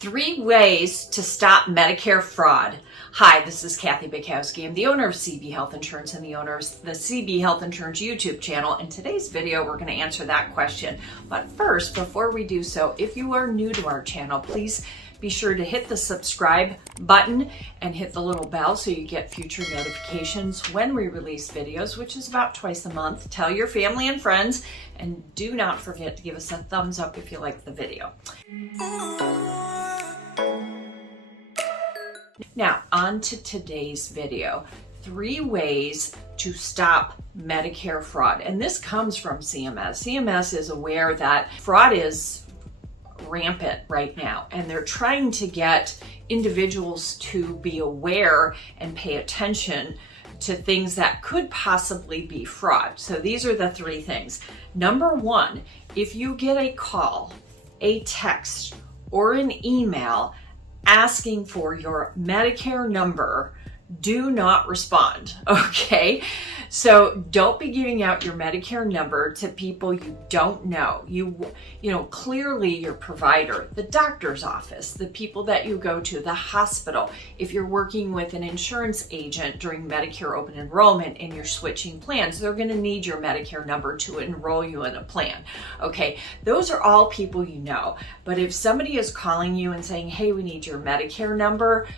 3 ways to stop Medicare fraud. Hi, this is Kathy Bukowski. I'm the owner of CB Health Insurance and the owner of the CB Health Insurance YouTube channel. In today's video, we're going to answer that question. But first, before we do so, if you are new to our channel, please be sure to hit the subscribe button and hit the little bell so you get future notifications when we release videos, which is about twice a month. Tell your family and friends, and do not forget to give us a thumbs up if you like the video. Now, on to today's video. 3 ways to stop Medicare fraud. And this comes from CMS. CMS is aware that fraud is rampant right now, and they're trying to get individuals to be aware and pay attention to things that could possibly be fraud. So these are the 3 things. Number 1, if you get a call, a text, or an email asking for your Medicare number, do not respond, okay? So don't be giving out your Medicare number to people you don't know. You know, clearly your provider, the doctor's office, the people that you go to, the hospital. If you're working with an insurance agent during Medicare open enrollment and you're switching plans, they're gonna need your Medicare number to enroll you in a plan, okay? Those are all people you know. But if somebody is calling you and saying, hey, we need your Medicare number,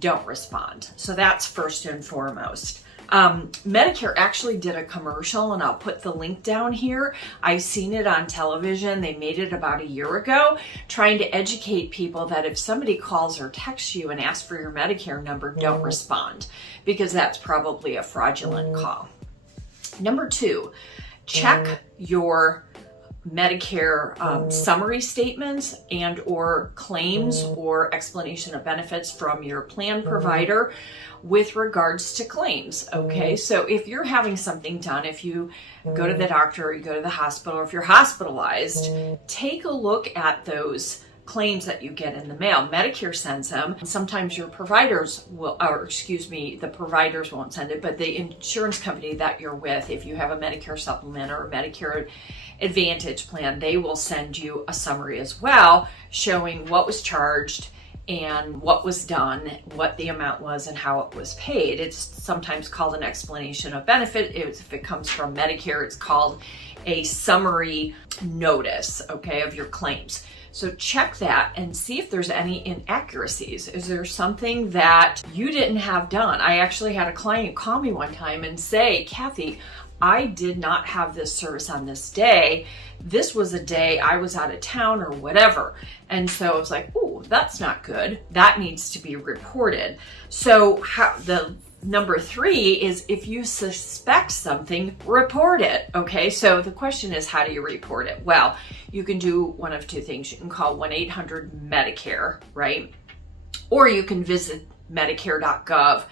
don't respond. So that's first and foremost. Medicare actually did a commercial, and I'll put the link down here. I've seen it on television. They made it about a year ago, trying to educate people that if somebody calls or texts you and asks for your Medicare number, don't respond, because that's probably a fraudulent call. Number 2, check your Medicare summary statements and or claims or explanation of benefits from your plan provider with regards to claims, okay? So if you're having something done, if you go to the doctor or you go to the hospital, or if you're hospitalized, take a look at those claims that you get in the mail. Medicare sends them. Sometimes your providers will, or excuse me, the providers won't send it, but the insurance company that you're with, if you have a Medicare supplement or a Medicare Advantage plan, they will send you a summary as well, showing what was charged and what was done, what the amount was, and how it was paid. It's sometimes called an explanation of benefit. If it comes from Medicare, it's called a summary notice, okay, of your claims. So check that and see if there's any inaccuracies. Is there something that you didn't have done? I actually had a client call me one time and say, Kathy, I did not have this service on this day. This was a day I was out of town or whatever. And so I was like, oh, that's not good. That needs to be reported. So the number 3 is if you suspect something, report it, okay? So the question is, how do you report it? Well, you can do one of 2 things. You can call 1-800-MEDICARE, right? Or you can visit medicare.gov,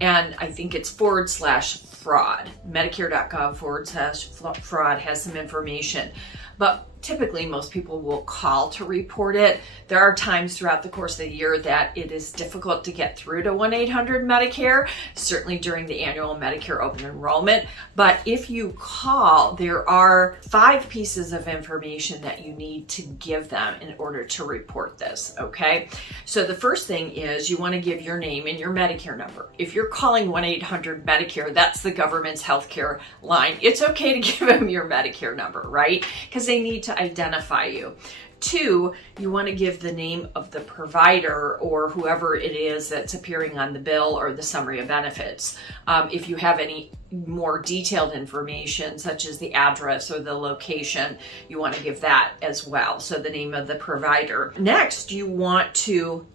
and I think it's /fraud. Medicare.gov /fraud has some information. But typically most people will call to report it. There are times throughout the course of the year that it is difficult to get through to 1-800-MEDICARE, certainly during the annual Medicare open enrollment. But if you call, there are 5 pieces of information that you need to give them in order to report this, okay? So the first thing is you want to give your name and your Medicare number. If you're calling 1-800-MEDICARE, that's the government's healthcare line. It's okay to give them your Medicare number, right? Because they need to identify you. 2, you want to give the name of the provider or whoever it is that's appearing on the bill or the summary of benefits. If you have any more detailed information, such as the address or the location, you want to give that as well. So the name of the provider. Next, you want to,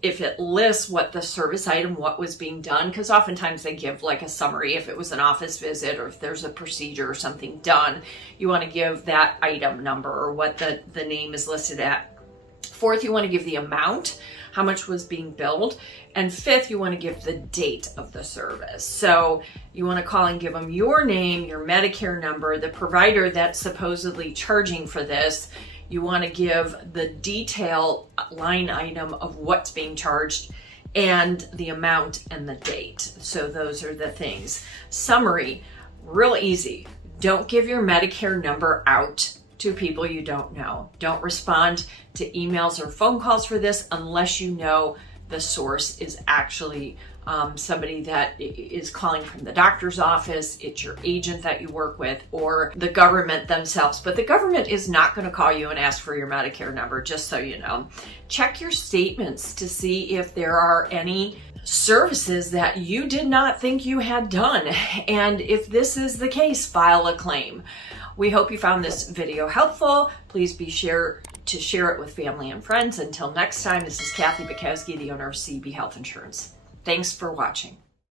if it lists what the service item, what was being done, because oftentimes they give like a summary if it was an office visit or if there's a procedure or something done, you want to give that item number or what the name is listed at. 4th, you want to give the amount, how much was being billed. And 5th, you want to give the date of the service. So you want to call and give them your name, your Medicare number, the provider that's supposedly charging for this. You want to give the detail line item of what's being charged and the amount and the date. So those are the things. Summary, real easy. Don't give your Medicare number out to people you don't know. Don't respond to emails or phone calls for this unless you know the source is actually somebody that is calling from the doctor's office, it's your agent that you work with, or the government themselves. But the government is not going to call you and ask for your Medicare number, just so you know. Check your statements to see if there are any services that you did not think you had done. And if this is the case, file a claim. We hope you found this video helpful. Please be sure to share it with family and friends. Until next time, this is Kathy Bukowski, the owner of CB Health Insurance. Thanks for watching.